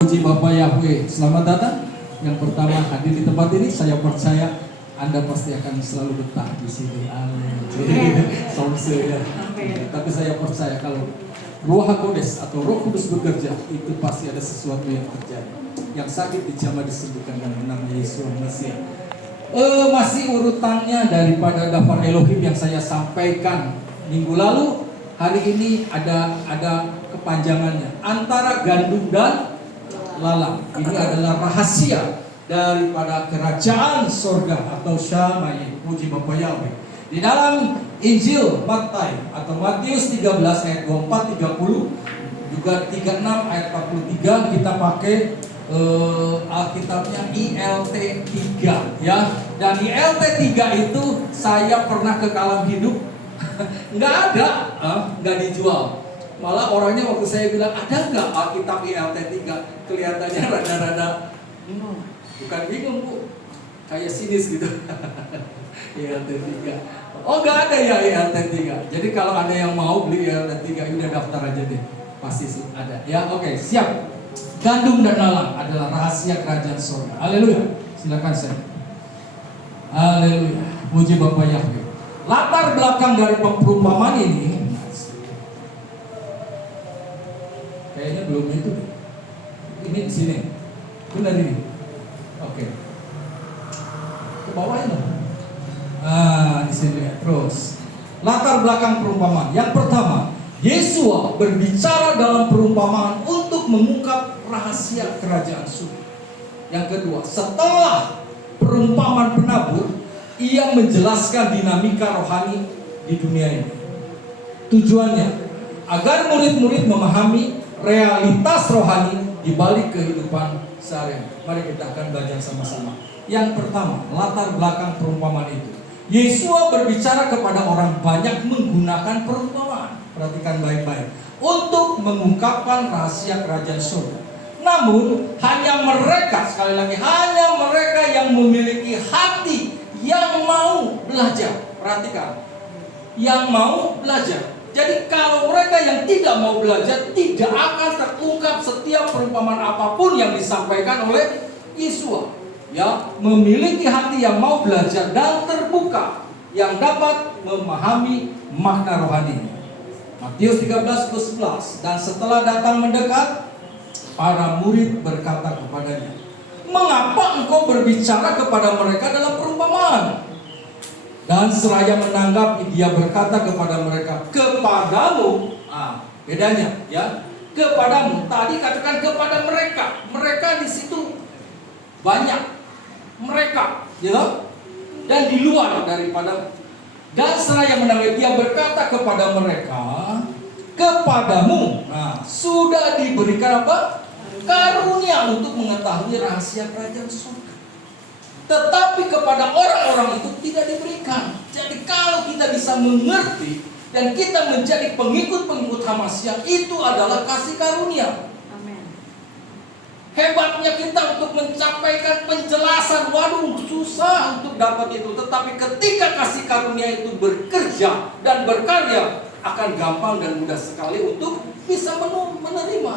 Puji Bapak Yahweh, selamat datang. Yang pertama hadir di tempat ini, saya percaya Anda pasti akan selalu betah di sini. Amin. Tapi saya percaya kalau Roh Kudus atau Roh Kudus bekerja, itu pasti ada sesuatu yang terjadi. Yang sakit dijamah disembuhkan dalam nama Yesus Mesih. Masih urutannya daripada daftar Elohim yang saya sampaikan minggu lalu. Hari ini ada kepanjangannya antara gandum dan lalang. Ini adalah rahasia daripada kerajaan sorga atau Syamai. Puji Bapak Yahweh. Di dalam Injil Matai atau Matius 13 ayat 24 30 juga 36 ayat 43 kita pakai Alkitabnya ILT 3 ya. Dan ILT 3 itu saya pernah ke Kalam Hidup nggak ada, nggak dijual. Malah orangnya waktu saya bilang ada nggak Alkitab ILT 3, kelihatannya rada-rada bukan bingung Bu, kayak sinis gitu. ILT 3, oh nggak ada ya ILT 3. Jadi kalau ada yang mau beli ILT 3, udah daftar aja deh, pasti ada ya. Oke, siap. Gandum dan lalang adalah rahasia kerajaan surga. Haleluya. Silakan saya. Haleluya. Puji Bapak Yahweh. Latar belakang dari perumpamaan ini kayaknya belum itu. Ini di sini. Benar ini. Oke. Ke bawah ini. Di sini. Terus. Latar belakang perumpamaan. Yang pertama, Yesua berbicara dalam perumpamaan untuk mengungkap rahasia kerajaan surga. Yang kedua, setelah perumpamaan penabur, ia menjelaskan dinamika rohani di dunia ini. Tujuannya agar murid-murid memahami realitas rohani di balik kehidupan sehari-hari. Mari kita akan belajar sama-sama. Yang pertama, latar belakang perumpamaan itu. Yesua berbicara kepada orang banyak menggunakan perumpamaan. Perhatikan baik-baik. Untuk mengungkapkan rahasia kerajaan surga. Namun hanya mereka, sekali lagi, hanya mereka yang memiliki hati yang mau belajar. Perhatikan, yang mau belajar. Jadi kalau mereka yang tidak mau belajar, tidak akan terungkap setiap perumpamaan apapun yang disampaikan oleh Yesua. Ya, memiliki hati yang mau belajar dan terbuka, yang dapat memahami makna rohani. Matius 13:11. Dan setelah datang mendekat, para murid berkata kepadanya, "Mengapa engkau berbicara kepada mereka dalam perumpamaan?" Dan seraya menanggapi, dia berkata kepada mereka, "Kepadamu." Bedanya ya. Kepadamu. Tadi katakan kepada mereka. Mereka di situ banyak. Mereka, ya. Dan di luar daripada. Dan seraya menanggapi, dia berkata kepada mereka, "Kepadamu sudah diberikan apa? Karunia untuk mengetahui rahasia kerajaan surga. Tetapi kepada orang-orang itu tidak diberikan." Jadi kalau kita bisa mengerti dan kita menjadi pengikut-pengikut Hamasiah, itu adalah kasih karunia. Amin. Hebatnya kita untuk mencapaikan penjelasan, waduh susah untuk dapat itu. Tetapi ketika kasih karunia itu bekerja dan berkarya, akan gampang dan mudah sekali untuk bisa menerima.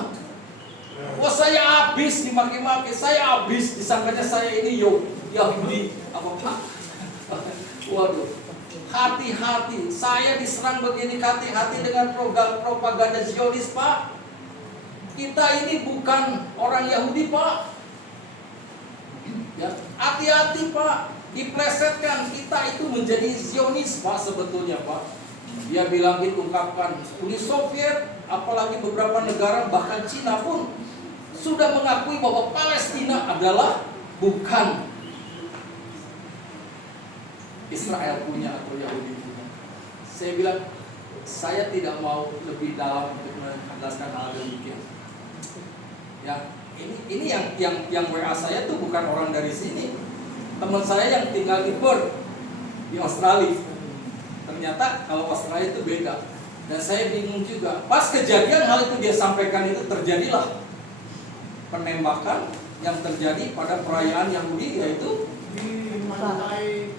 Wah, saya habis dimaki-maki, saya habis disangkanya saya ini Yahudi apa Pak? Waduh, hati-hati, saya diserang begini, hati-hati dengan propaganda Zionis Pak. Kita ini bukan orang Yahudi Pak. Ya, hati-hati Pak, diplesetkan kita itu menjadi Zionis Pak sebetulnya Pak. Dia bilang diungkapkan Uni Soviet, apalagi beberapa negara bahkan Cina pun sudah mengakui bahwa Palestina adalah bukan Israel punya atau Yahudi punya. Saya bilang, saya tidak mau lebih dalam untuk menjelaskan hal demikian. Ya, ini yang WA saya tuh bukan orang dari sini. Teman saya yang tinggal di Perth di Australia. Ternyata kalau Australia itu beda. Dan saya bingung juga. Pas kejadian hal itu dia sampaikan itu, terjadilah penembakan yang terjadi pada perayaan Yahudi, yaitu di pantai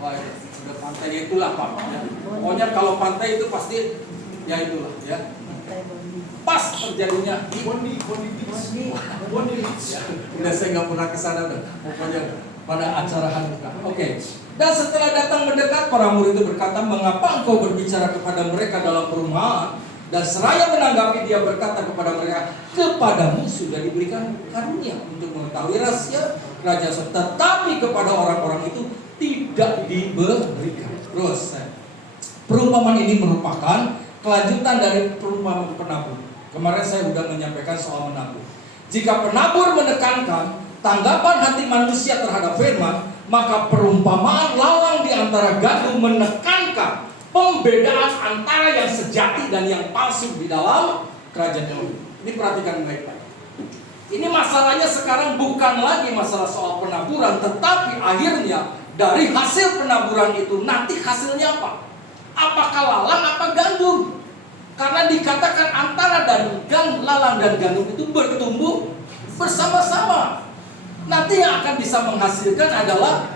wah, sudah pantai itulah Pak. Ya. Pokoknya kalau pantai itu pasti ya itulah ya. pas terjadinya Bondi Beach. ya, udah saya nggak pernah kesana udah. Pokoknya pada acara Hanukkah. Oke. Dan setelah datang mendekat, para murid itu berkata, mengapa engkau berbicara kepada mereka dalam perumahan? Dan seraya menanggapi, dia berkata kepada mereka, kepadamu sudah diberikan karunia untuk mengetahui rahasia kerajaan surga, tetapi kepada orang-orang itu tidak diberikan. Terus, perumpamaan ini merupakan kelanjutan dari perumpamaan penabur. Kemarin saya sudah menyampaikan soal menabur. Jika penabur menekankan tanggapan hati manusia terhadap firman, maka perumpamaan lalang di antara gandum menekankan pembedaan antara yang sejati dan yang palsu di dalam kerajaan Allah. Ini perhatikan baik-baik. Ini masalahnya sekarang bukan lagi masalah soal penaburan, tetapi akhirnya dari hasil penaburan itu nanti hasilnya apa? Apakah lalang apa gandum? Karena dikatakan antara lalang dan gandum itu bertumbuh bersama-sama. Nanti yang akan bisa menghasilkan adalah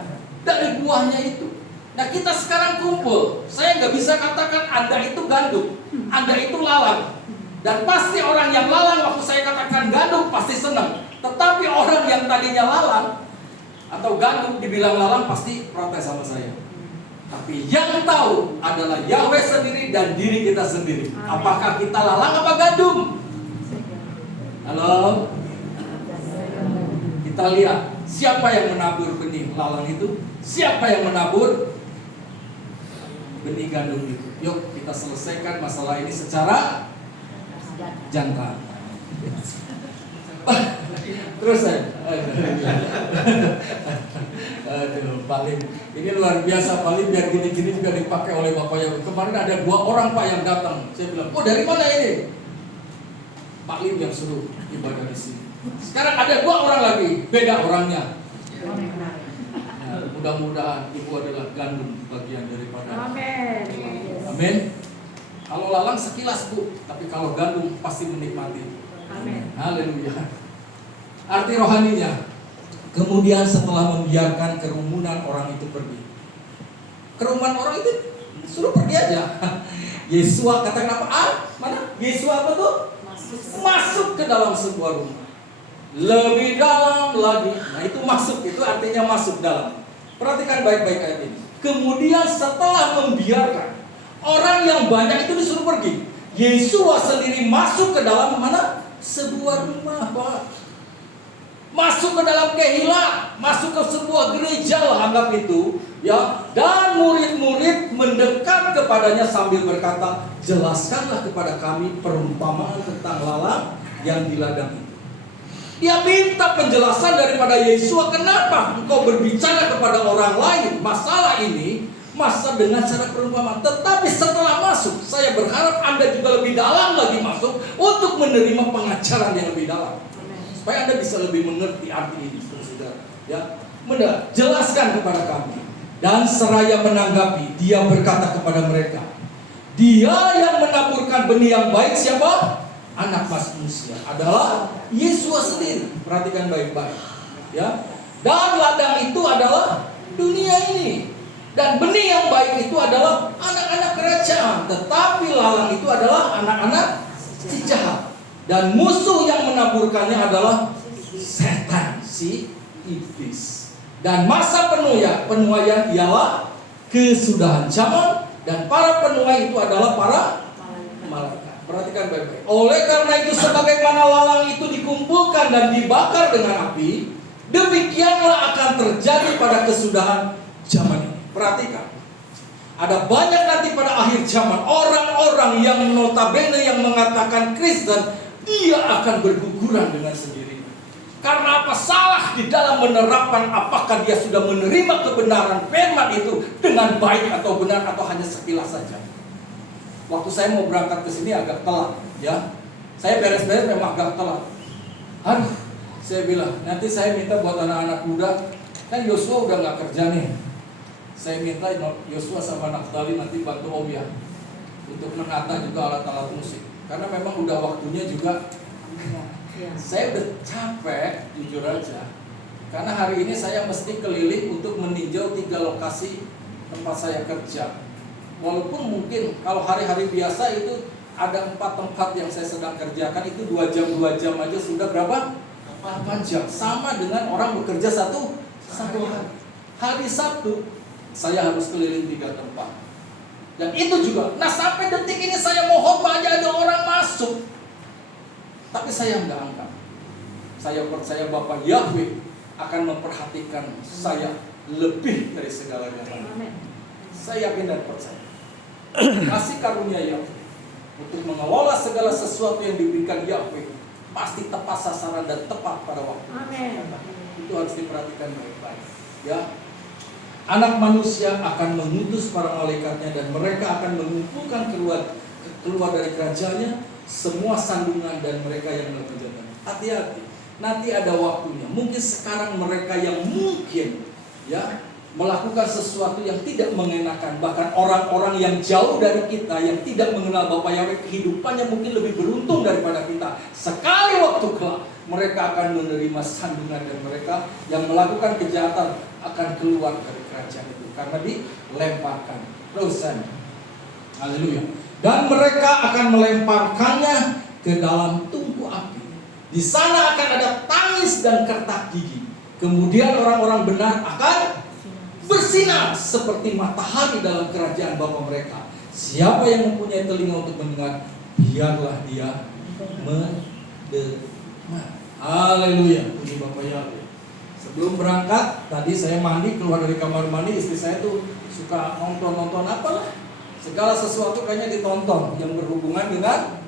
dari buahnya itu. Nah, kita sekarang kumpul. Saya nggak bisa katakan Anda itu gandum, Anda itu lalang. Dan pasti orang yang lalang waktu saya katakan gandum pasti senang. Tetapi orang yang tadinya lalang atau gandum dibilang lalang pasti protes sama saya. Tapi yang tahu adalah Yahweh sendiri dan diri kita sendiri. Apakah kita lalang apa gandum? Halo? Kita lihat siapa yang menabur benih lalang itu, siapa yang menabur benih gandum itu. Yuk kita selesaikan masalah ini secara jantan. Terus saya, aduh, paling ini luar biasa, paling biar gini-gini juga dipakai oleh Bapak Yahweh. Kemarin ada 2 orang Pak yang datang. Saya bilang, oh dari mana ini? Pak Lim yang suruh ibadah di sini. Sekarang ada 2 orang lagi, beda orangnya. Ya, mudah-mudahan ibu adalah gandum bagian daripada. Amin. Amin. Kalau lalang sekilas Bu, tapi kalau gandum pasti menikmati. Amin. Haleluya. Arti rohaninya, kemudian setelah membiarkan kerumunan orang itu pergi. Kerumunan orang itu suruh pergi aja. Yesua katakan apa? Mana? Yesua apa tuh? Masuk ke dalam sebuah rumah. Lebih dalam lagi. Nah itu masuk, itu artinya masuk dalam. Perhatikan baik-baik ayat ini. Kemudian setelah membiarkan orang yang banyak itu disuruh pergi, Yesua sendiri masuk ke dalam mana? Sebuah rumah, Pak. Masuk ke dalam kehila, masuk ke sebuah gereja lah anggap itu, ya. Dan murid-murid mendekat kepadanya sambil berkata, jelaskanlah kepada kami perumpamaan tentang lalang yang di ladang itu. Dia minta penjelasan daripada Yesua, kenapa engkau berbicara kepada orang lain masalah ini, masa dengan cara perumpamaan. Tetapi setelah masuk, saya berharap Anda juga lebih dalam lagi masuk untuk menerima pengajaran yang lebih dalam. Supaya Anda bisa lebih mengerti arti ini, saudara. Ya, jelaskan kepada kami. Dan seraya menanggapi, dia berkata kepada mereka, dia yang menaburkan benih yang baik siapa? Anak manusia adalah Yesus sendiri. Perhatikan baik-baik. Ya, dan ladang itu adalah dunia ini. Dan benih yang baik itu adalah anak-anak kerajaan. Tetapi lalang itu adalah anak-anak si jahat. Dan musuh yang menaburkannya adalah setan, si iblis. Dan masa penuaian ialah kesudahan zaman. Dan para penuai itu adalah para malaikat. Perhatikan baik-baik. Oleh karena itu sebagaimana lalang itu dikumpulkan dan dibakar dengan api, demikianlah akan terjadi pada kesudahan zaman ini. Perhatikan. Ada banyak nanti pada akhir zaman orang-orang yang notabene yang mengatakan Kristen, dia akan berguguran dengan sendirinya. Karena apa? Salah di dalam menerapkan apakah dia sudah menerima kebenaran firman itu dengan baik atau benar atau hanya sekilas saja. Waktu saya mau berangkat ke sini agak telat, ya. Saya beres-beres memang agak telat. Aduh, saya bilang, nanti saya minta buat anak-anak muda, kan Yosua udah nggak kerja nih. Saya minta Yosua sama Naftali nanti bantu Om ya, untuk menata juga alat-alat musik. Karena memang udah waktunya juga. Saya udah capek, jujur aja. Karena hari ini saya mesti keliling untuk meninjau 3 lokasi tempat saya kerja. Walaupun mungkin kalau hari-hari biasa itu ada 4 tempat yang saya sedang kerjakan, itu 2 jam aja sudah berapa? 8 jam. Sama dengan orang bekerja satu hari. Hari Sabtu saya harus keliling 3 tempat. Dan itu juga. Nah, sampai detik ini saya mau khotbah aja ada orang masuk, tapi saya nggak angkat. Saya percaya Bapak Yahweh akan memperhatikan saya lebih dari segalanya. Saya yakin dan percaya. Kasih karunia Yahweh untuk mengelola segala sesuatu yang diberikan Yahweh pasti tepat sasaran dan tepat pada waktu. Itu harus diperhatikan baik-baik. Ya, Anak manusia akan mengutus para malaikatnya dan mereka akan mengumpulkan keluar dari kerajaannya semua sandungan dan mereka yang melakukan kejahatan. Hati-hati, nanti ada waktunya. Mungkin sekarang mereka yang mungkin ya melakukan sesuatu yang tidak mengenakan, bahkan orang-orang yang jauh dari kita yang tidak mengenal Bapa Yahweh, kehidupannya mungkin lebih beruntung daripada kita. Sekali waktu kelak mereka akan menerima sandungan dan mereka yang melakukan kejahatan akan keluar dari kerajaan itu karena dilemparkan. Dosen. Haleluya. Dan mereka akan melemparkannya ke dalam tungku api. Di sana akan ada tangis dan kertak gigi. Kemudian orang-orang benar akan bersinar seperti matahari dalam kerajaan Bapa mereka. Siapa yang mempunyai telinga untuk mendengar, biarlah dia mendengar. Haleluya. Puji Bapa Yahweh. Sebelum berangkat, tadi saya mandi, keluar dari kamar mandi, istri saya tuh suka nonton apalah. Segala sesuatu kayaknya ditonton yang berhubungan dengan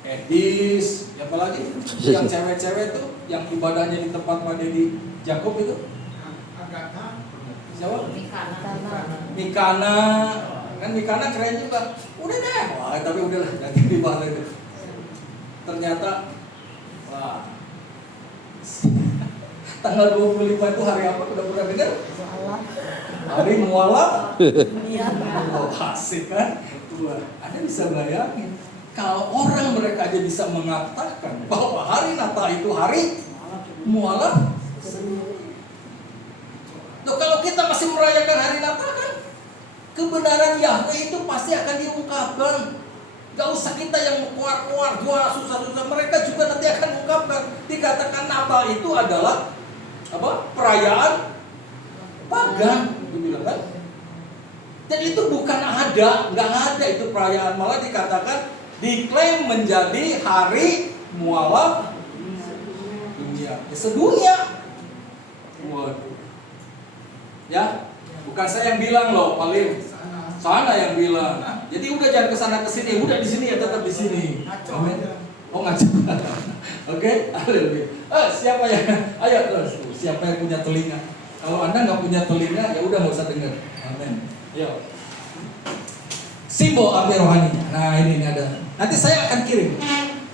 Edis, apa lagi? Yang cewek-cewek tuh, yang ibadahnya di tempat Pak Dedi Jacob itu. Siapa? Mikana. Kan Mikana keren juga. Udah deh. Wah, tapi udahlah, jangan dibahas itu. Ternyata wah. Tanggal 25 itu hari apa? Udah pernah dengar? Hari mualaf. Oh, asik kan? Anda bisa bayangin kalau orang mereka aja bisa mengatakan bahwa hari Natal itu hari mualaf. Loh, kalau kita masih merayakan hari Natal kan kebenaran Yahweh itu pasti akan diungkapkan. Gak usah kita yang keluar jual susah-susah, mereka juga nanti akan mengungkapkan. Dikatakan Natal itu adalah apa? Perayaan pagan, dibilang kan? Dan itu bukan ada, nggak ada itu perayaan, malah dikatakan diklaim menjadi hari mualaf dunia, sedunia. Waduh. Ya, bukan saya yang bilang loh, paling sana yang bilang. Jadi udah jangan kesana kesini, udah di sini ya tetap di sini. Amin. Oh ngaco. Oke, haleluya. Siapa yang? Ayo terus. Siapa yang punya telinga? Kalau Anda nggak punya telinga, ya udah nggak usah dengar. Amin. Yo. Simbol api rohaninya. Nah ini ada. Nanti saya akan kirim.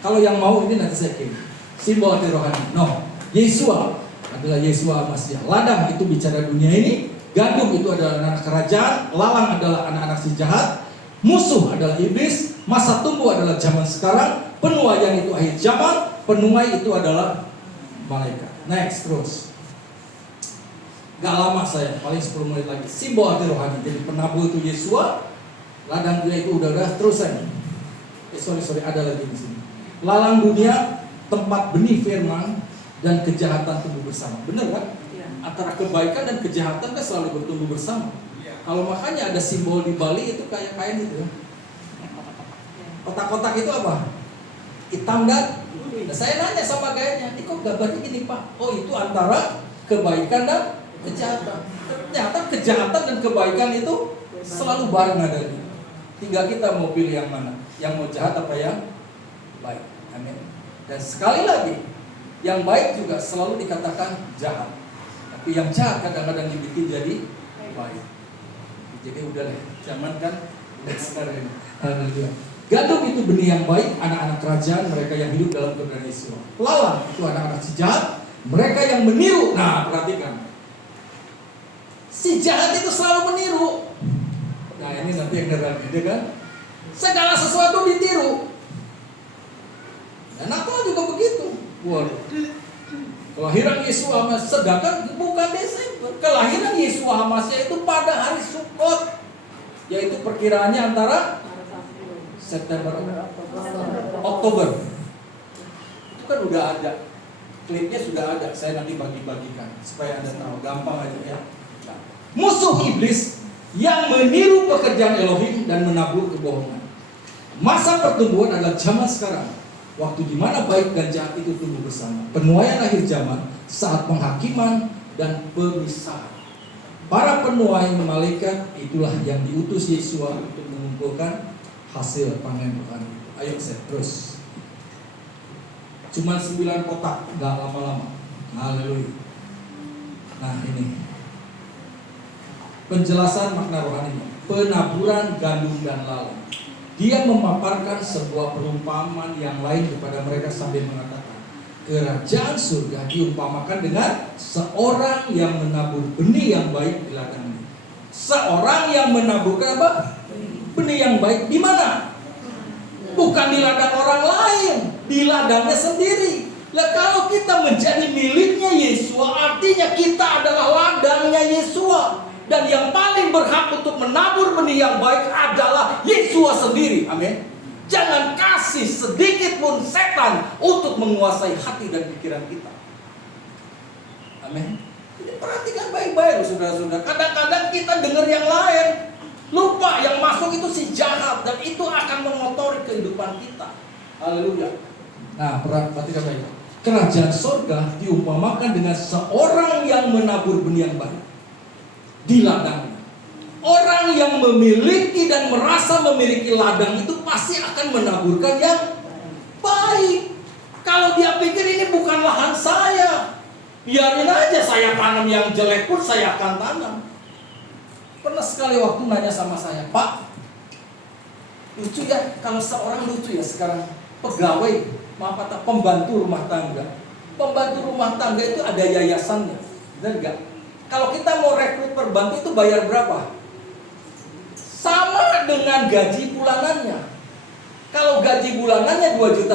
Kalau yang mau ini nanti saya kirim. Simbol api rohani. No. Yesua adalah Yesua Masiah. Ladang itu bicara dunia ini. Gandum itu adalah anak kerajaan. Lalang adalah anak-anak si jahat. Musuh adalah iblis. Masa tunggu adalah zaman sekarang. Penuaian itu akhir zaman. Penuai itu adalah malaikat. Next terus. Gak lama saya, paling 10 menit lagi. Simbol hati rohani. Jadi penabur itu Yesua. Ladang dunia itu udah terus saya. Sorry ada lagi di sini. Lalang dunia tempat benih firman dan kejahatan tumbuh bersama. Benar kan? Ya. Antara kebaikan dan kejahatan kan selalu bertumbuh bersama. Ya. Kalau makanya ada simbol di Bali itu kayak kain itu. Kotak-kotak itu apa? Hitam dan nah, saya nanya sama gayanya, ini kok gambarnya gini Pak? Oh itu antara kebaikan dan kejahatan. Ternyata kejahatan dan kebaikan itu selalu bareng adanya. Tinggal kita mau pilih yang mana, yang mau jahat apa yang baik. Amin. Dan sekali lagi, yang baik juga selalu dikatakan jahat. Tapi yang jahat kadang-kadang dibikin jadi baik. Jadi udah deh, zaman kan udah sekarang ini. Haleluya. Gandum itu benih yang baik, anak-anak kerajaan, mereka yang hidup dalam kebenaran Yesus. Lalang itu anak-anak si jahat, mereka yang meniru. Nah, perhatikan. Si jahat itu selalu meniru. Nah, ini nanti yang neraka, kan? Segala sesuatu ditiru. Dan Natal juga begitu. Waduh. Kelahiran Yesus Hamasya, sedangkan bukan Desember. Kelahiran Yesus Hamasya itu pada hari Sukkot, yaitu perkiraannya antara September, Oktober. Itu kan udah ada. Klipnya sudah ada. Saya nanti bagi-bagikan supaya Anda tahu. Gampang aja ya. Nah, musuh iblis yang meniru pekerjaan Elohim dan menabur kebohongan. Masa pertumbuhan adalah zaman sekarang, waktu di mana baik dan jahat itu tumbuh bersama. Penuaian akhir zaman, saat penghakiman dan pemisahan. Para penuai malaikat itulah yang diutus Yesua untuk mengumpulkan hasil panen rohani. Ayo saya terus. Cuma 9 kotak, nggak lama-lama. Haleluya. Nah ini penjelasan makna rohaninya. Penaburan gandum dan lalang. Dia memaparkan sebuah perumpamaan yang lain kepada mereka sambil mengatakan, kerajaan surga diumpamakan dengan seorang yang menabur benih yang baik di ladangnya. Seorang yang menaburkan apa? Benih yang baik di mana? Bukan di ladang orang lain, di ladangnya sendiri. Lah kalau kita menjadi miliknya Yesua, artinya kita adalah ladangnya Yesua. Dan yang paling berhak untuk menabur benih yang baik adalah Yesua sendiri. Amin. Jangan kasih sedikit pun setan untuk menguasai hati dan pikiran kita. Amin. Jadi perhatikan baik-baik saudara-saudara. Kadang-kadang kita dengar yang lain, lupa yang masuk itu si jahat, dan itu akan mengotori kehidupan kita. Haleluya. Nah, perhatikan baik. Kerajaan surga diumpamakan dengan seorang yang menabur benih yang baik di ladangnya. Orang yang memiliki dan merasa memiliki ladang itu pasti akan menaburkan yang baik. Kalau dia pikir ini bukan lahan saya, biarin aja saya tanam yang jelek pun saya akan tanam. Pernah sekali waktu nanya sama saya, Pak, lucu ya, kalau seorang lucu ya sekarang pegawai, maaf kata pembantu rumah tangga. Pembantu rumah tangga itu ada yayasannya, benar enggak? Kalau kita mau rekrut pembantu itu bayar berapa? Sama dengan gaji bulanannya. Kalau gaji bulanannya 2,5 juta,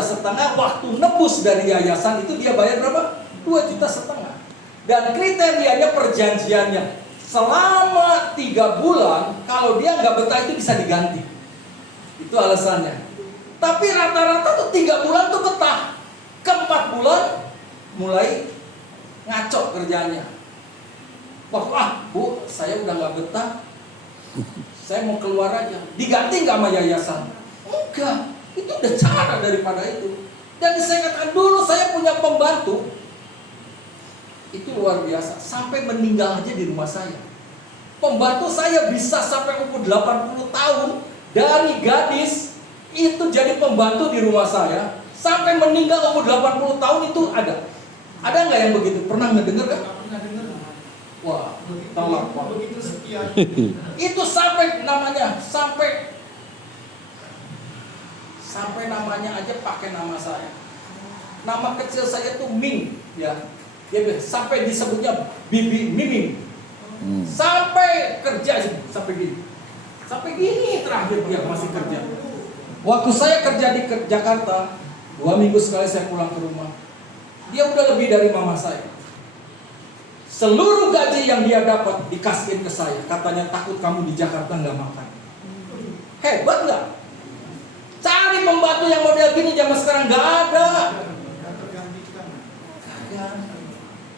waktu nebus dari yayasan itu dia bayar berapa? 2,5 juta. Dan kriterianya perjanjiannya, selama 3 bulan, kalau dia nggak betah itu bisa diganti. Itu alasannya. Tapi rata-rata tuh 3 bulan tuh betah. Ke-4 bulan mulai ngaco kerjanya. Wah, Bu, saya udah nggak betah. Saya mau keluar aja. Diganti nggak sama yayasan? Enggak. Itu udah cara daripada itu. Dan saya katakan dulu saya punya pembantu. Itu luar biasa. Sampai meninggal aja di rumah saya. Pembantu saya bisa sampai umur 80 tahun. Dari gadis itu jadi pembantu di rumah saya. Sampai meninggal umur 80 tahun itu ada. Ada nggak yang begitu? Pernah ngedenger kan? Pernah dengar. Wah, tolong Pak. Begitu setia. Itu sampai namanya, sampai namanya aja pakai nama saya. Nama kecil saya tuh Ming, ya. Dia sampai disebutnya Bibi Miming. Sampai kerja sampai gini. Sampai gini terakhir dia masih kerja. Waktu saya kerja di Jakarta, 2 minggu sekali saya pulang ke rumah. Dia udah lebih dari mama saya. Seluruh gaji yang dia dapat dikasihin ke saya. Katanya takut kamu di Jakarta nggak makan. Hebat nggak? Cari pembantu yang model gini zaman sekarang nggak ada.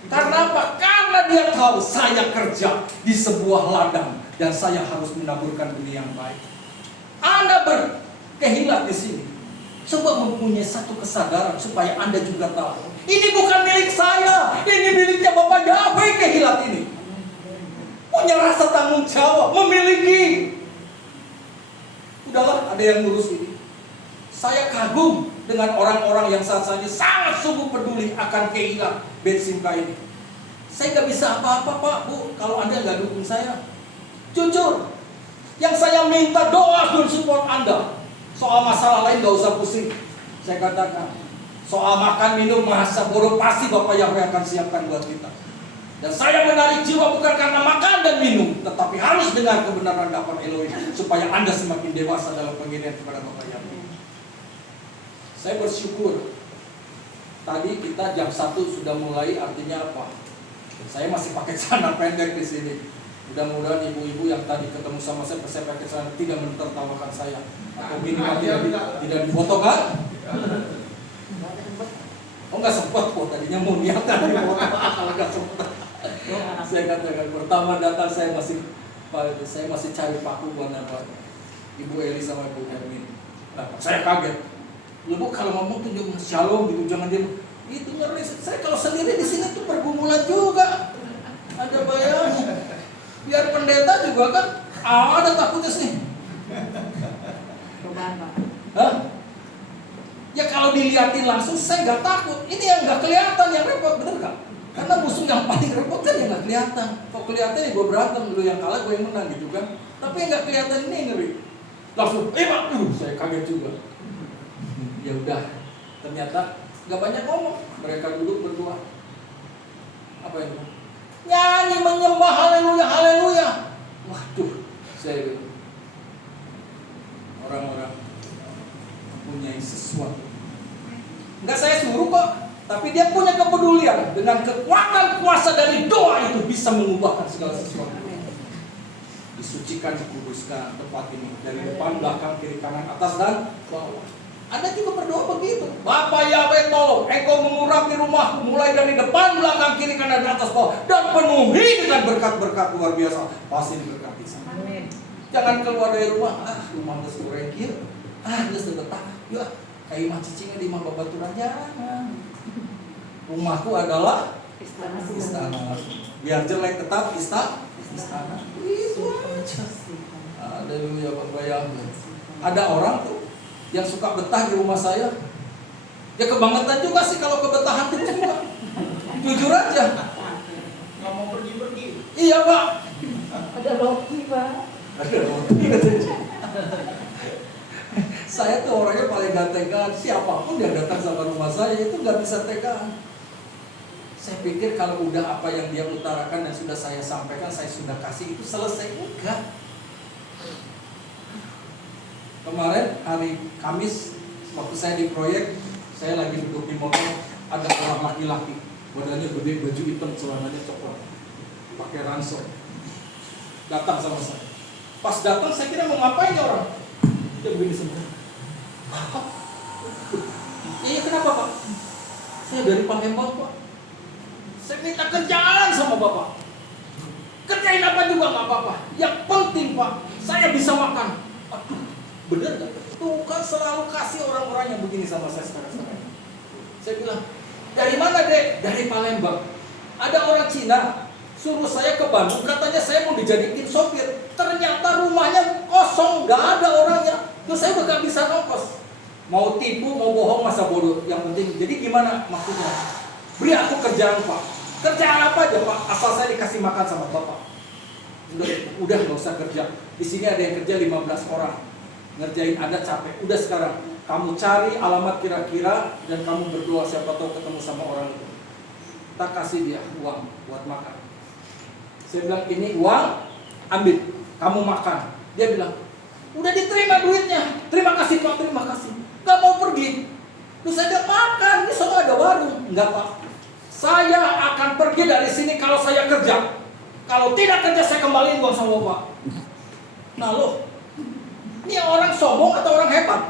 Karena apa? Karena dia tahu saya kerja di sebuah ladang dan saya harus menaburkan benih yang baik. Anda berkehilat di sini. Coba mempunyai satu kesadaran supaya Anda juga tahu. Ini bukan milik saya, ini miliknya Bapak Yahweh kehilat ini. Punya rasa tanggung jawab, memiliki. Udahlah, ada yang ngurus ini. Saya kagum dengan orang-orang yang saat ini sangat sungguh peduli akan kehilat Betsimka ini. Saya gak bisa apa-apa Pak, Bu, kalau Anda gak dukung saya. Jujur, yang saya minta doa dan support Anda. Soal masalah lain gak usah pusing. Saya katakan, soal makan minum masa bodoh pasti Bapak Yahweh akan siapkan buat kita. Dan saya menarik jiwa bukan karena makan dan minum, tetapi harus dengan kebenaran dapat Elohim, supaya Anda semakin dewasa dalam pengiringan kepada Bapak Yahweh. Saya bersyukur. Tadi kita jam 1 sudah mulai, artinya apa? Saya masih pakai celana pendek di sini. Mudah-mudahan ibu-ibu yang tadi ketemu sama saya pakai celana tidak menertawakan saya. Atau minimal tidak difoto kan? Oh nggak sempat kok, tadinya mau niatan difoto kalau nggak sempat. Saya katakan pertama datang saya masih cari paku mana Pak. Ibu Eli sama Ibu Hermin. Nah, saya kaget. Bu kalau ngomong tuh jangan shalom gitu, jangan dia itu ngeri. Saya kalau sendiri di sini tuh pergumulan juga. Ada bayarnya. Biar pendeta juga kan ada takutnya sih. Hah? Ya kalau dilihatin langsung saya nggak takut. Ini yang nggak kelihatan yang repot, bener nggak? Karena musuh yang paling repot kan yang nggak kelihatan. Kok kelihatan ya gue berantem, lu yang kalah gue yang menang gitu kan. Tapi yang nggak kelihatan ini ngeri. Langsung, saya kaget juga. Ya udah, ternyata nggak banyak ngomong. Mereka duduk berdua. Apa itu? Nyanyi menyembah haleluya haleluya. Waduh, saya bilang orang-orang mempunyai sesuatu. Enggak saya suruh kok, tapi dia punya kepedulian dengan kekuatan kuasa dari doa itu bisa mengubahkan segala sesuatu. Disucikan, dikuduskan tempat ini dari depan, belakang, kiri, kanan, atas dan bawah. Anda juga berdoa begitu. Bapak Yahweh tolong, Engkau mengurapi rumahku mulai dari depan, belakang, kiri, kanan, dan atas, bawah, dan penuhi dengan berkat-berkat luar biasa. Pasti diberkati sana. Jangan keluar dari rumah, rumah geus goreng kieu, geus betah, yuk, kayak mah cicingnya di mah babaturan jangan. Rumahku adalah istana. Biar jelek tetap istana. Itu aja. Haleluya, Bapak Yahweh. Ada orang tuh yang suka betah di rumah saya. Ya kebangetan juga sih kalau kebetahan tuh juga. Jujur aja. Nggak mau pergi-pergi. Iya Pak. Ada roti Pak. Ada roti. Saya tuh orangnya paling gak tegaan. Siapapun yang datang sama rumah saya itu gak bisa tegaan. Saya pikir kalau udah apa yang dia utarakan dan sudah saya sampaikan, saya sudah kasih, itu selesai. Enggak. Kemarin hari Kamis waktu saya di proyek, saya lagi duduk di motor, ada orang laki-laki, badannya gede, baju hitam, celananya coklat, pakai ransel, datang sama saya. Pas datang saya kira mau ngapain ya orang? Dia begini semua. Iya kenapa Pak? Saya dari Palembang Pak. Saya minta kerjaan sama Bapak. Kerjain apa juga nggak apa-apa. Yang penting Pak, saya bisa makan. Aduh, bener gak? Tuh kan selalu kasih orang-orang yang begini sama saya sekarang. Saya bilang, dari mana Dek? Dari Palembang. Ada orang Cina suruh saya ke Bandung, katanya saya mau dijadiin sopir. Ternyata rumahnya kosong, gak ada orangnya. Terus saya udah gak bisa nongkos. Mau tipu, mau bohong, masa bodoh. Yang penting, jadi gimana maksudnya? Beri aku kerjaan Pak. Kerjaan apa aja Pak? Asal saya dikasih makan sama Bapak. Udah gak usah kerja. Di sini ada yang kerja 15 orang. Ngerjain Anda capek. Udah sekarang kamu cari alamat kira-kira dan kamu berdoa, siapa tahu ketemu sama orang itu. Kita kasih dia uang buat makan. Saya bilang ini uang, ambil, kamu makan. Dia bilang, udah diterima duitnya. Terima kasih Pak, terima kasih. Gak mau pergi. Terus saya makan, ini soalnya ada warung. Enggak Pak. Saya akan pergi dari sini kalau saya kerja. Kalau tidak kerja saya kembaliin uang sama Bapak. Nah loh, ini orang sombong atau orang hebat?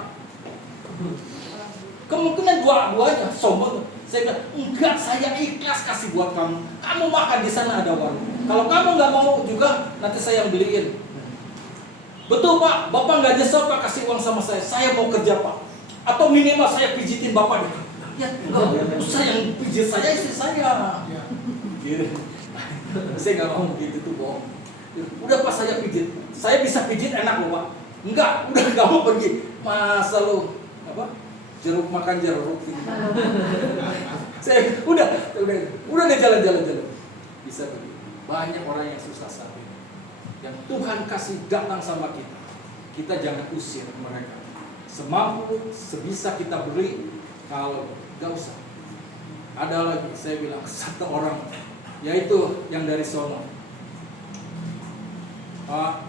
Kemungkinan dua-duanya sombong. Saya bilang, enggak, saya ikhlas kasih buat kamu. Kamu makan di sana ada warung. Kalau kamu nggak mau juga, nanti saya yang beliin. Betul Pak, Bapak nggak nyesel Pak kasih uang sama saya. Saya mau kerja Pak. Atau minimal saya pijitin Bapak deh. Ya, saya yang pijit saya istri saya. Saya nggak mau begitu tuh bohong. Udah Pak saya pijit. Saya bisa pijit enak loh Pak. Enggak, udah nggak mau pergi. Masa lo apa? Jeruk makan jeruk. Saya udah deh jalan-jalan. Bisa pergi. Banyak orang yang susah saat ini. Yang Tuhan kasih datang sama kita. Kita jangan usir mereka. Semampu, sebisa kita beri. Kalau gak usah. Ada lagi, saya bilang satu orang, yaitu yang dari sono. Pak,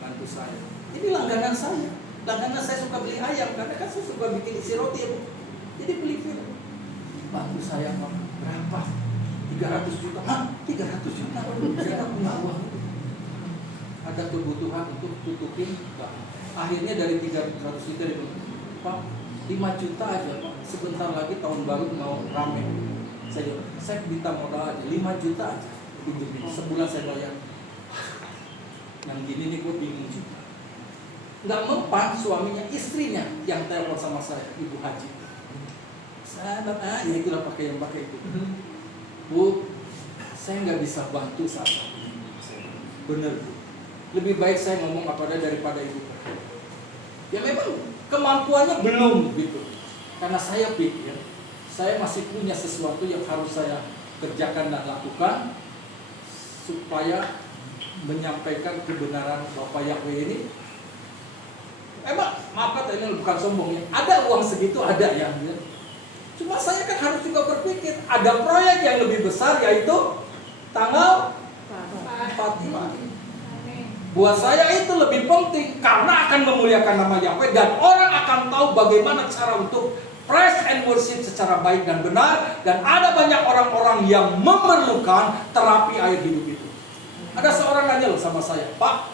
bantu saya. Ini langganan saya. Langganan saya suka beli ayam karena kan saya suka bikin isi roti ya Bu. Jadi beli film. Bantu saya Pak. Berapa? 300 juta. Hah? 300 juta? Saya gak punya uang. ada kebutuhan untuk tutupin Pak. Akhirnya dari 300 juta dia bilang, Pak 5 juta aja Pak, sebentar lagi tahun baru mau rame. Saya minta modal aja 5 juta aja, pinjam sebulan saya bayar. Yang gini nih gue bingung juga. Nggak mempan suaminya, istrinya yang telepon sama saya, Ibu Haji. Sahabat, ya itulah pakai yang pakai itu. Bu, saya nggak bisa bantu saat ini. Bener Bu, lebih baik saya ngomong apa ada daripada ibu. Ya memang kemampuannya belum gitu. Karena saya pikir saya masih punya sesuatu yang harus saya kerjakan dan lakukan supaya menyampaikan kebenaran Bapak Yahweh ini. Emang maaf kata ini bukan sombong ya. Ada uang segitu ada ya. Cuma saya kan harus juga berpikir ada proyek yang lebih besar yaitu tanggal 4 ini. Buat saya itu lebih penting karena akan memuliakan nama Yahweh dan orang akan tahu bagaimana cara untuk praise and worship secara baik dan benar, dan ada banyak orang-orang yang memerlukan terapi air hidup itu. Ada seorang nanya loh sama saya, Pak,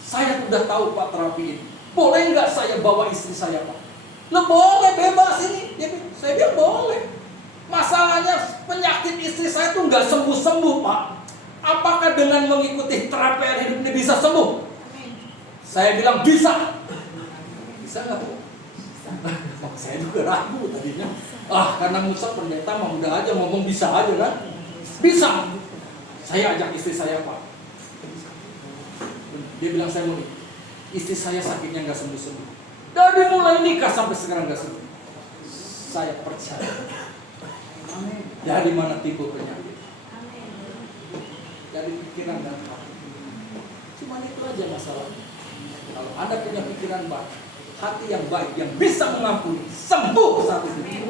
saya sudah tahu Pak terapi ini, boleh nggak saya bawa istri saya Pak? Lo boleh, bebas ini. Saya bilang boleh. Masalahnya penyakit istri saya tuh nggak sembuh-sembuh Pak. Apakah dengan mengikuti terapi air hidup ini bisa sembuh? Saya bilang bisa. Bisa nggak Bu? Saya juga ragu tadinya. Karena Musa pendeta mah udah aja ngomong bisa aja kan? Bisa. Saya ajak istri saya Pak. Dia bilang saya mau nih. Istri saya sakitnya nggak sembuh-sembuh. Dari mulai nikah sampai sekarang nggak sembuh. Saya percaya. Dari mana timbul penyakit? Dari pikiran dan hati. Cuma itu aja masalahnya. Kalau Anda punya pikiran baik, hati yang baik, yang bisa mengampuni, sembuh satu ini.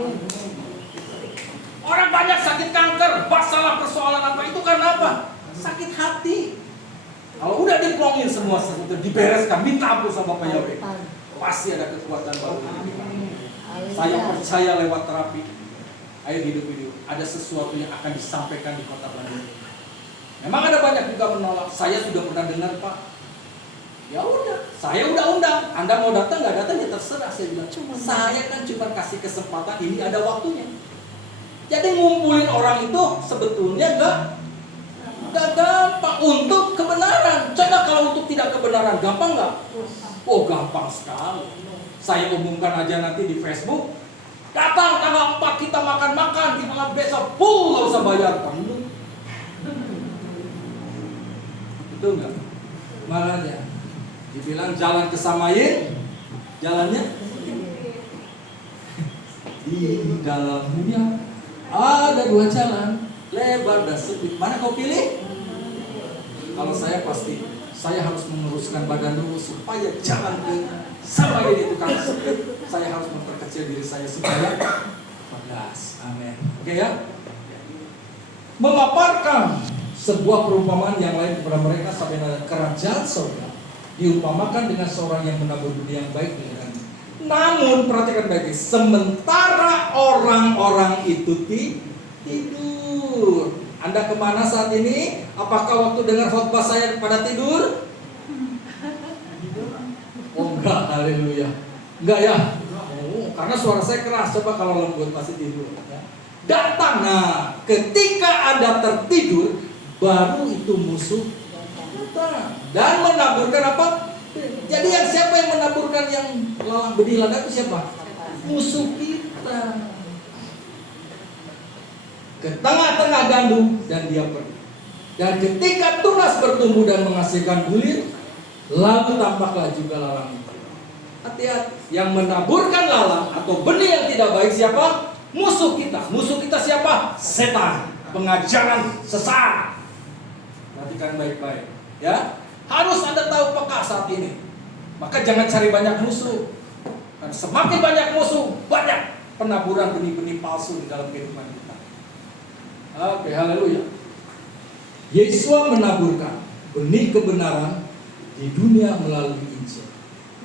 Orang banyak sakit kanker, masalah persoalan apa itu karena apa? Sakit hati. Kalau udah diplongin semua sesuatu, dibereskan, minta ampun sama Bapak Yahweh, pasti ada kekuatan baru. Saya percaya lewat terapi air hidup ini ada sesuatu yang akan disampaikan di kota Bandung. Memang ada banyak juga menolak. Saya sudah pernah dengar Pak. Ya udah, saya udah undang. Anda mau datang nggak datang ya terserah. Saya bilang, saya kan cuma kasih kesempatan ini ada waktunya. Jadi ngumpulin orang itu sebetulnya nggak gampang untuk kebenaran. Coba kalau untuk tidak kebenaran gampang nggak? Oh gampang sekali. Saya umumkan aja nanti di Facebook. Datang tanggal 4 kita makan-makan di malam besok full nggak usah bayar. Itu enggak? Malah aja dibilang jalan ke Samayin, jalannya di dalam dunia ada 2 jalan, lebar dan sempit. Mana kau pilih? Kalau saya pasti saya harus menguruskan badan dulu supaya jalan ke Samayin itu kan sempit. Saya harus memperkecil diri saya supaya 14. Amin. Oke ya? Memaparkan sebuah perumpamaan yang lain kepada mereka sampai kerajaan surga diumpamakan dengan seorang yang menabur benih yang baik dengan. Namun perhatikan baik, sementara orang-orang itu tidur. Anda kemana saat ini? Apakah waktu dengar khotbah saya pada tidur? Oh enggak, haleluya. Enggak ya? Oh, karena suara saya keras. Coba kalau lembut masih tidur. Datang. Nah, ketika Anda tertidur, baru itu musuh datang dan menaburkan apa? Jadi yang siapa yang menaburkan yang lalang benih lada itu siapa? Musuh kita. Ke tengah-tengah gandum dan dia pergi. Dan ketika tunas bertumbuh dan menghasilkan bulir, lalu tampaklah juga lalang itu. Hati-hati, yang menaburkan lalang atau benih yang tidak baik siapa? Musuh kita. Musuh kita siapa? Setan. Pengajaran sesat. Perhatikan baik-baik, ya. Harus Anda tahu peka saat ini. Maka jangan cari banyak musuh. Karena semakin banyak musuh, banyak penaburan benih-benih palsu di dalam kehidupan kita. Oke, haleluya. Yesua menaburkan benih kebenaran di dunia melalui Injil.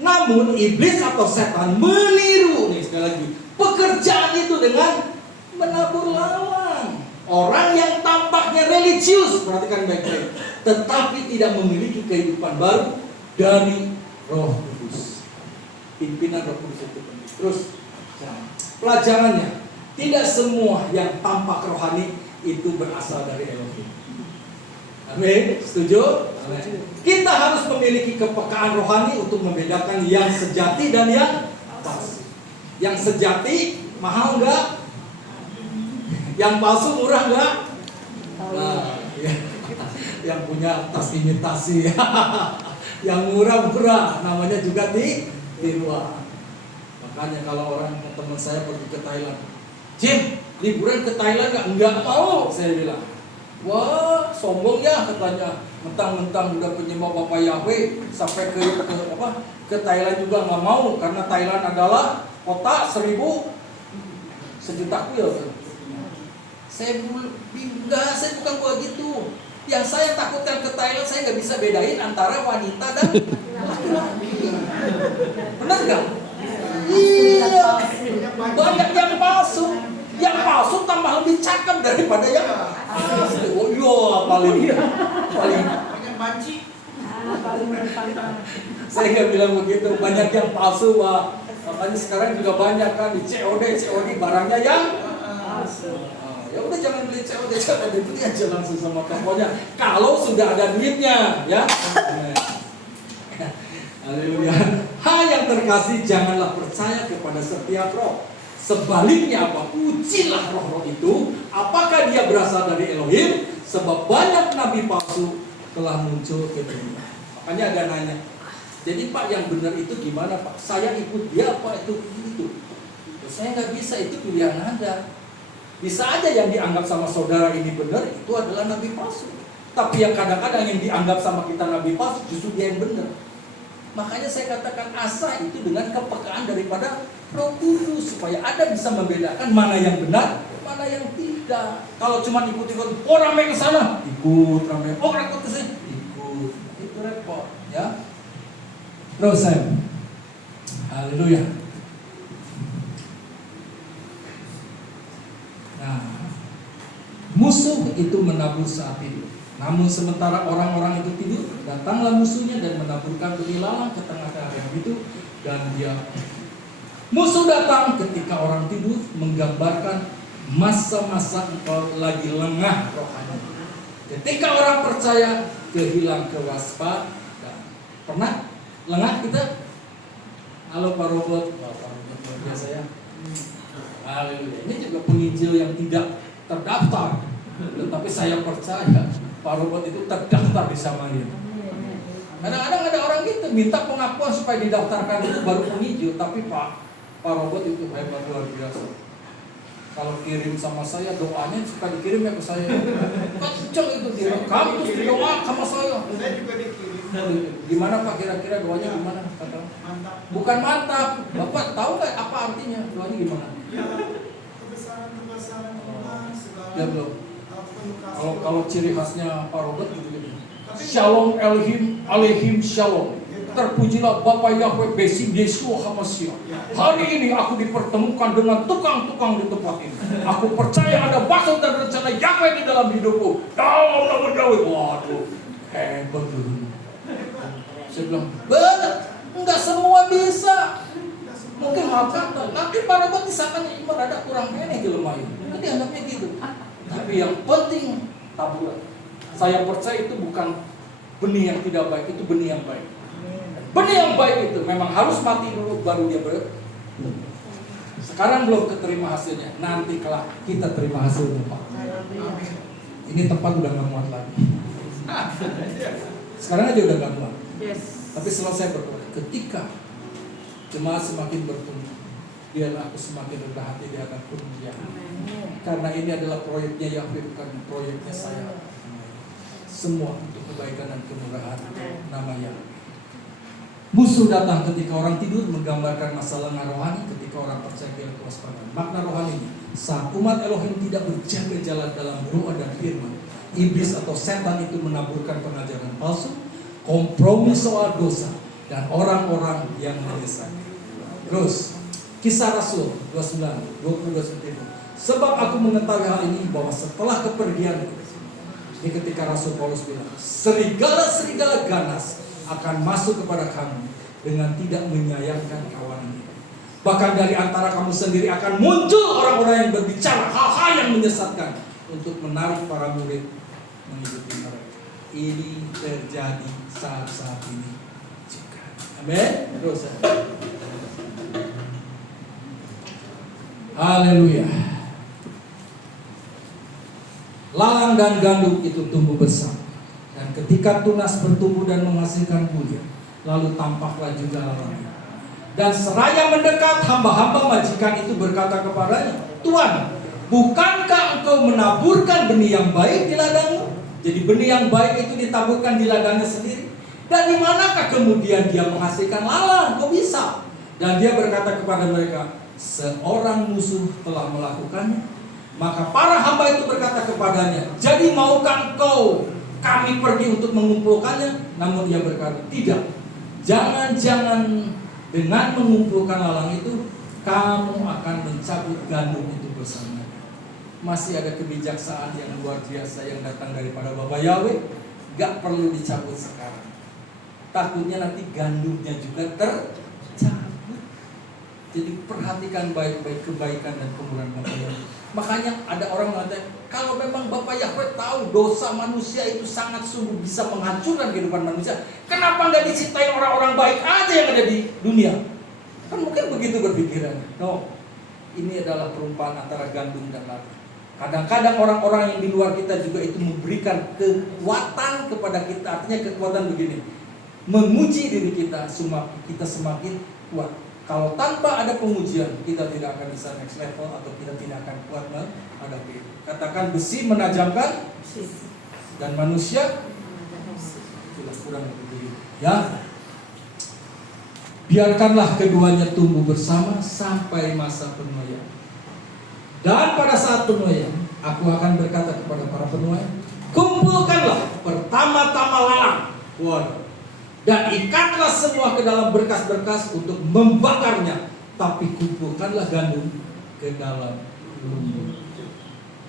Namun iblis atau setan meniru, nih sekali lagi, pekerjaan itu dengan menabur lalang. Orang yang tampaknya religius, perhatikan baik-baik, tetapi tidak memiliki kehidupan baru dari Roh Kudus. Pimpinan Roh Kudus itu penting. Terus pelajarannya, tidak semua yang tampak rohani itu berasal dari Elohim. Amin, setuju? Amin. Kita harus memiliki kepekaan rohani untuk membedakan yang sejati dan yang palsu. Yang sejati mahal enggak? Yang palsu murah enggak? Nah, ya. Yang punya tas imitasi, yang murah-murah, namanya juga tiruan. Makanya kalau orang teman saya pergi ke Thailand, Jim, liburan ke Thailand enggak mau, saya bilang. Wah, sombong ya katanya. Mentang-mentang udah penyembah Bapak Yahweh sampai ke Thailand juga nggak mau karena Thailand adalah kota 1.000 kuil. Saya enggak, saya bukan buat gitu. Yang saya takutkan ke Thailand, saya nggak bisa bedain antara wanita dan laki-laki. Benar nggak? Iya. Banyak yang palsu. Yang palsu tambah lebih cakep daripada yang asli. Oh iya, paling. Pengen banci. Paling berpantang. Saya nggak bilang begitu. Banyak yang palsu, Pak. Makanya sekarang juga banyak kan di COD barangnya yang palsu. Ya udah jangan beli COD beli aja langsung sama tokonya. Kalau sudah ada duitnya, ya. Haleluya. Hai yang terkasih, janganlah percaya kepada setiap roh. Sebaliknya apa? Ujilah roh-roh itu, apakah dia berasal dari Elohim? Sebab banyak nabi palsu telah muncul ke dunia. Makanya ada nanya, jadi Pak yang benar itu gimana Pak? Saya ikut dia apa itu? Saya nggak bisa, itu pilihan Anda. Bisa aja yang dianggap sama saudara ini benar, itu adalah nabi palsu. Tapi yang kadang-kadang yang dianggap sama kita nabi palsu, justru dia yang benar. Makanya saya katakan asah itu dengan kepekaan daripada Roh Kudus, supaya Anda bisa membedakan mana yang benar, mana yang tidak. Kalau cuma ikut-ikut, oh ramai ke sana, ikut ramai. Oh ikut ke sini, ikut. Itu repot, ya. Terus saya, haleluya. Nah, musuh itu menabur saat tidur. Namun sementara orang-orang itu tidur, datanglah musuhnya dan menaburkan benih lalang ke tengah-tengah yang itu, dan dia musuh datang ketika orang tidur, menggambarkan masa-masa engkau lagi lengah rohani. Ketika orang percaya kehilang kewaspadaan. Pernah lengah kita? Halo Pak Robot, Pak Robot luar biasa ya. Haleluya. Ini juga penginjil yang tidak terdaftar, tetapi saya percaya Pak Robot itu terdaftar di Samaria. Kadang-kadang ada orang gitu minta pengakuan supaya didaftarkan itu baru penginjil, tapi Pak Robot itu hebat luar biasa. Kalau kirim sama saya doanya suka dikirim ya ke saya. Kenceng itu direkam terus didoa sama saya. Saya juga dikirim. Gimana Pak kira-kira doanya gimana? Kata Mantap. bukan mantap. Bapak tahu nggak apa artinya doanya gimana? Ya, kebesaran Tuhan segala. Ya belum. penuh kasih. Kalau ciri khasnya Pak Robert gitu. Shalom Elohim Shalom. Terpujilah Bapa Yahweh Besim Yeshua HaMashiach. Hari ini aku dipertemukan dengan tukang-tukang di tempat ini. Aku percaya ada maksud dan rencana Yahweh di dalam hidupku. Dalam nama Daud. Waduh, hebat tuh. Saya bilang, benar, enggak semua bisa. Mungkin makan, nanti Pak Robert disangkanya iman ada kurang meneh di lemah ini. Kan dianggapnya gitu. Tapi yang penting taburan. Saya percaya itu bukan benih yang tidak baik, itu benih yang baik. Benih yang baik itu memang harus mati dulu baru dia sekarang belum keterima hasilnya, nanti kelak kita terima hasilnya Pak. Ini tempat udah gak muat lagi. Sekarang aja udah gak muat. Tapi setelah saya berdoa, ketika jemaat semakin bertumbuh, biarlah aku semakin rendah hati di hadapan Dia. Karena ini adalah proyeknya Yahweh, bukan proyeknya saya. Semua untuk kebaikan dan kemurahan nama Yahweh. Musuh datang ketika orang tidur, menggambarkan masa lengah rohani ketika orang percaya kehilangan kewaspadaan. Makna rohani ini, saat umat Elohim tidak berjaga jalan dalam doa dan firman, iblis atau setan itu menaburkan pengajaran palsu, kompromi soal dosa, dan orang-orang yang menyesat. Terus, Kisah Rasul 29, 20-21. Sebab aku mengetahui hal ini, bahwa setelah kepergianku, Ini ketika Rasul Paulus bilang, serigala-serigala ganas akan masuk kepada kamu dengan tidak menyayangkan kawannya. Bahkan dari antara kamu sendiri akan muncul orang-orang yang berbicara hal-hal yang menyesatkan untuk menarik para murid mengikuti mereka. Ini terjadi saat-saat ini juga. Amin. Terus. Haleluya. Lalang dan gandum itu tumbuh bersama. Dan ketika tunas bertumbuh dan menghasilkan bulir, lalu tampaklah juga lalang. Dan seraya mendekat, hamba-hamba majikan itu berkata kepadanya, Tuan, bukankah engkau menaburkan benih yang baik di ladangmu? Jadi benih yang baik itu ditaburkan di ladangnya sendiri. Dan di manakah kemudian dia menghasilkan lalang? Kok bisa? Dan dia berkata kepada mereka, seorang musuh telah melakukannya. Maka para hamba itu berkata kepadanya, jadi maukah engkau kami pergi untuk mengumpulkannya? Namun dia berkata, tidak. Jangan-jangan dengan mengumpulkan lalang itu, kamu akan mencabut gandum itu bersama. Masih ada kebijaksanaan yang luar biasa yang datang daripada Bapak Yahweh. Gak perlu dicabut sekarang. Takutnya nanti gandumnya juga tercabut. Jadi perhatikan baik-baik kebaikan dan kemurahan Bapak Yahweh. Makanya ada orang mengatakan, kalau memang Bapak Yahweh tahu dosa manusia itu sangat sungguh bisa menghancurkan kehidupan manusia, kenapa nggak dicintai orang-orang baik aja yang ada di dunia? Kan mungkin begitu berpikiran. No, ini adalah perumpamaan antara gandum dan lalang. Kadang-kadang orang-orang yang di luar kita juga itu memberikan kekuatan kepada kita. Artinya kekuatan begini, menguji diri kita, kita semakin kuat. Kalau tanpa ada pengujian, kita tidak akan bisa next level atau kita tidak akan kuat menghadapi. Katakan besi menajamkan dan manusia sudah kurang begitu. Ya, biarkanlah keduanya tumbuh bersama sampai masa penuaian. Dan pada saat penuaian, aku akan berkata kepada para penuai, kumpulkanlah pertama-tama lalang. Waduh. Dan ikatlah semua ke dalam berkas-berkas untuk membakarnya. Tapi kumpulkanlah gandum ke dalam lumbung.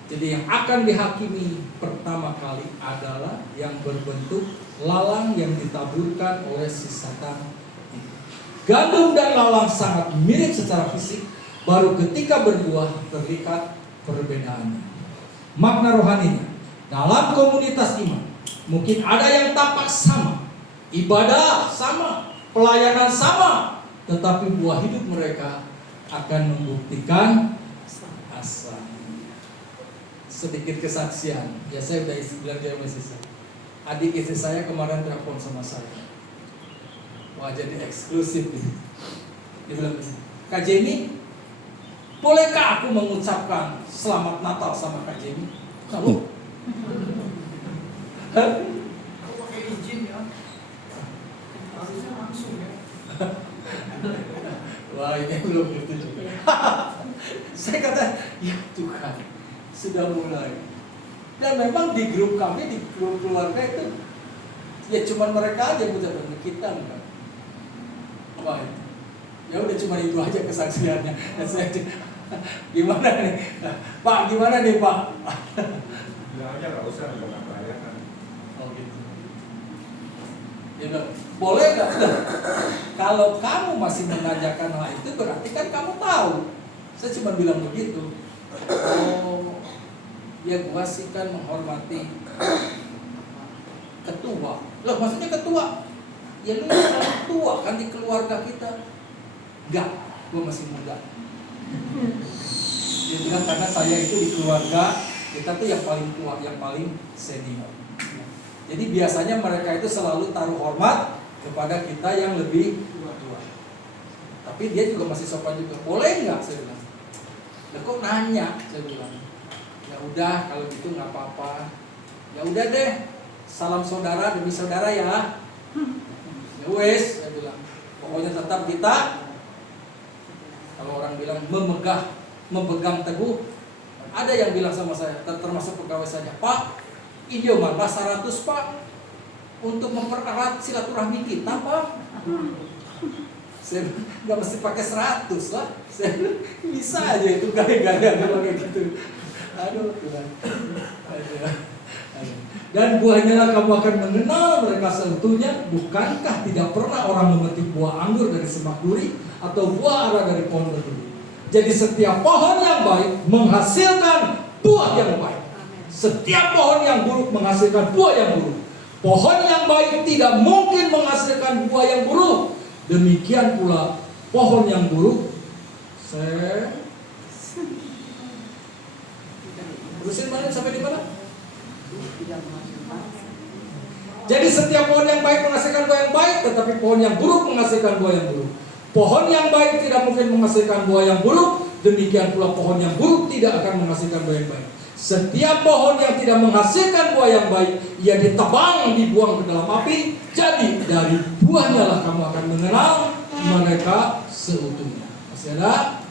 Jadi yang akan dihakimi pertama kali adalah yang berbentuk lalang yang ditaburkan oleh si Satan. Gandum dan lalang sangat mirip secara fisik. Baru ketika berbuah terlihat perbedaannya. Makna rohaninya, dalam komunitas iman mungkin ada yang tampak sama, ibadah sama, pelayanan sama, tetapi buah hidup mereka akan membuktikan asalnya. Sedikit kesaksian, ya saya udah bilang dia masih saya. Adik istri saya kemarin telepon sama saya. Wah, jadi eksklusif nih. Dia bilang, Kak Jenny, bolehkah aku mengucapkan selamat Natal sama Kak Jenny? Kamu? Kau pakai izin ya? Harusnya langsung ya. Wah, ini belum gitu juga. Saya kata, ya Tuhan, sudah mulai. Dan memang di grup kami, di grup keluarga itu, ya cuma mereka aja mengucapkan, kita enggak. Wah, ya udah cuma itu aja kesaksiannya. Dan saya gimana nih, Pak? Gimana nih Pak? Bilang aja nggak usah dengan pelayanan. Oh gitu. Dia bilang, boleh nggak? Kalau kamu masih menanyakan hal itu berarti kan kamu tahu. Saya cuma bilang begitu. Oh, ya gua sih kan menghormati ketua. Loh maksudnya ketua? Ya lu yang tua kan di keluarga kita. Enggak, gua masih muda. Dia bilang karena saya itu di keluarga kita tuh yang paling tua, yang paling senior. Jadi biasanya mereka itu selalu taruh hormat kepada kita yang lebih tua. Tapi dia juga masih sopan juga. Boleh nggak? Saya bilang. Lah kok nanya? Saya bilang. Ya udah kalau gitu nggak apa-apa. Ya udah deh. Salam saudara demi saudara ya. Ya wes, saya bilang. Pokoknya tetap kita. Kalau orang bilang memegang teguh. Ada yang bilang sama saya, termasuk pegawai saja, Pak, idioman bahasa 100 Pak, untuk mempererat silaturahmi kita Pak. Saya nggak mesti pakai 100 lah. Saya bisa aja itu gaya-gaya kayak gitu. Aduh Tuhan. Dan buahnya lah kamu akan mengenal mereka seutuhnya. Bukankah tidak pernah orang memetik buah anggur dari semak duri atau buah ara dari pohon berduri? Jadi setiap pohon yang baik menghasilkan buah yang baik. Setiap pohon yang buruk menghasilkan buah yang buruk. Pohon yang baik tidak mungkin menghasilkan buah yang buruk. Demikian pula pohon yang buruk. Terusin mana sampai di mana? Jadi setiap pohon yang baik menghasilkan buah yang baik, tetapi pohon yang buruk menghasilkan buah yang buruk. Pohon yang baik tidak mungkin menghasilkan buah yang buruk. Demikian pula pohon yang buruk tidak akan menghasilkan buah yang baik. Setiap pohon yang tidak menghasilkan buah yang baik, ia ditebang, dibuang ke dalam api. Jadi dari buahnya lah kamu akan mengenal mereka seutuhnya. Masih ada?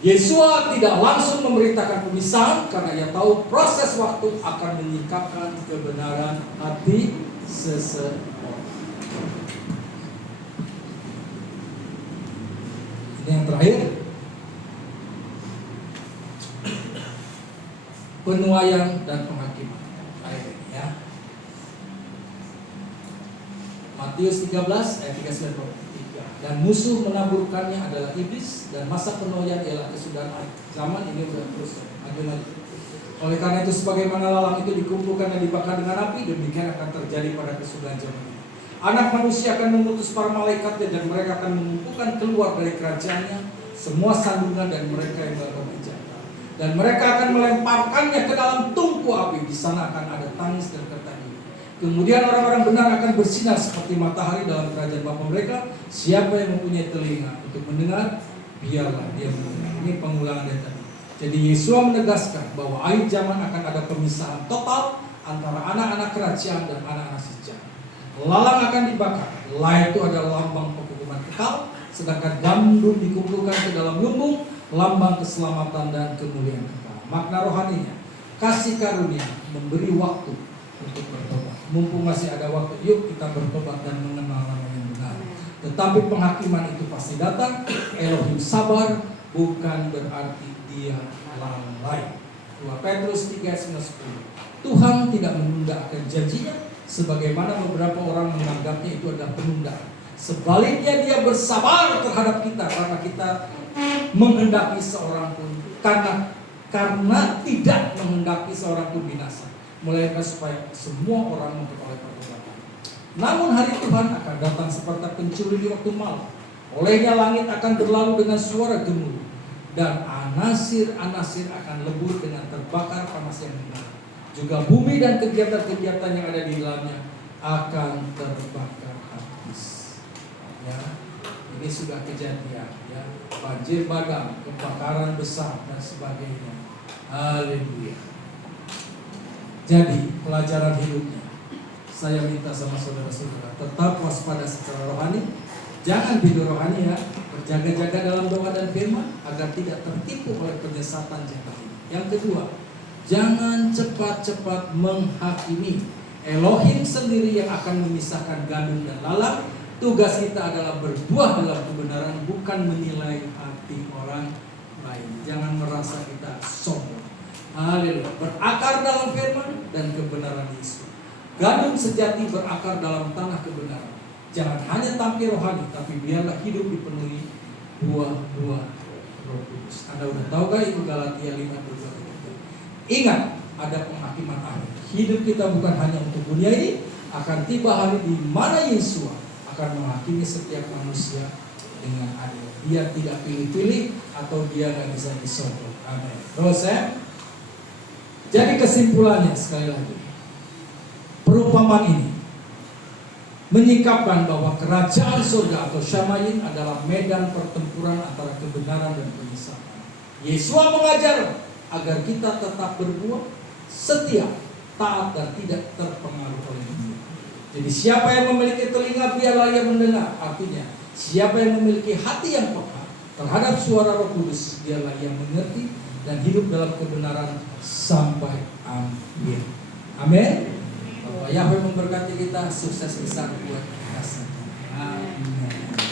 Yesua tidak langsung memerintahkan pemisahan karena ia tahu proses waktu akan menyingkapkan kebenaran hati seseorang. Ini yang terakhir. Penuaian dan penghakiman. Ayat ini ya. Matius 13 ayat 39. Dan musuh menaburkannya adalah iblis, dan masa penuaian ialah kesudahan zaman ini sudah terus lagi. Oleh karena itu sebagaimana lalang itu dikumpulkan dan dibakar dengan api, demikian akan terjadi pada kesudahan zaman ini. Anak manusia akan mengutus para malaikatnya, dan mereka akan mengumpulkan keluar dari kerajaannya semua sandungan dan mereka yang melakukan kejahatan. Dan mereka akan melemparkannya ke dalam tungku api. Di sana akan ada tangis dan kertas. Kemudian orang-orang benar akan bersinar seperti matahari dalam kerajaan Bapa mereka. Siapa yang mempunyai telinga untuk mendengar, biarlah dia mendengar. Ini pengulangan dari tadi. Jadi Yesua menegaskan bahwa akhir zaman akan ada pemisahan total antara anak-anak kerajaan dan anak-anak sejahat. Lalang akan dibakar. Lah itu adalah lambang penghukuman kekal, sedangkan gandum dikumpulkan ke dalam lumbung, lambang keselamatan dan kemuliaan kekal. Makna rohaninya, kasih karunia memberi waktu untuk bertobat. Mumpung masih ada waktu, yuk kita bertobat dan mengenal nama yang benar. Tetapi penghakiman itu pasti datang. Elohim sabar bukan berarti dia lalai. 2 Petrus 3:10. Tuhan tidak menunda akan janjinya, sebagaimana beberapa orang menganggapnya itu adalah penundaan. Sebaliknya dia bersabar terhadap kita karena kita menghendaki seorang pun karena tidak menghendaki seorang pun binasa, melainkan supaya semua orang memperoleh pertobatan. Namun hari Tuhan akan datang seperti pencuri di waktu malam. Olehnya langit akan berlalu dengan suara gemuruh, dan anasir-anasir akan lebur dengan terbakar panas yang benar. Juga bumi dan kegiatan-kegiatan yang ada di dalamnya akan terbakar habis. Ya, ini sudah kejadian. Ya, banjir bandang, kebakaran besar dan sebagainya. Haleluya. Jadi pelajaran hidupnya, saya minta sama saudara-saudara tetap waspada secara rohani. Jangan tidur rohani ya. Berjaga-jaga dalam doa dan firman agar tidak tertipu oleh penyesatan jahat ini. Yang kedua, jangan cepat-cepat menghakimi. Elohim sendiri yang akan memisahkan gandum dan lalang. Tugas kita adalah berbuah dalam kebenaran, bukan menilai hati orang lain. Jangan merasa kita sombong. Haleluya. Berakar dalam firman dan kebenaran Yesus. Gandum sejati berakar dalam tanah kebenaran. Jangan hanya tampil rohani, tapi biarlah hidup dipenuhi buah-buah Roh Kudus. Anda udah tahu gak itu Galatia 5:22? Ingat, ada penghakiman akhir. Hidup kita bukan hanya untuk dunia ini, akan tiba hari di mana Yesus akan menghakimi setiap manusia dengan adil. Dia tidak pilih-pilih atau dia gak bisa disogok. Amin. Terus ya. Jadi kesimpulannya sekali lagi, perumpamaan ini menyingkapkan bahwa kerajaan surga atau Syamayin adalah medan pertempuran antara kebenaran dan penyesatan. Yesus mengajar agar kita tetap berbuah, setia, taat dan tidak terpengaruh oleh dunia. Jadi siapa yang memiliki telinga biarlah ia mendengar. Artinya siapa yang memiliki hati yang peka terhadap suara Roh Kudus biarlah ia mengerti dan hidup dalam kebenaran sampai akhir. Amin. Bapak Yahweh memberkati kita, sukses besar buat kita semua. Amin.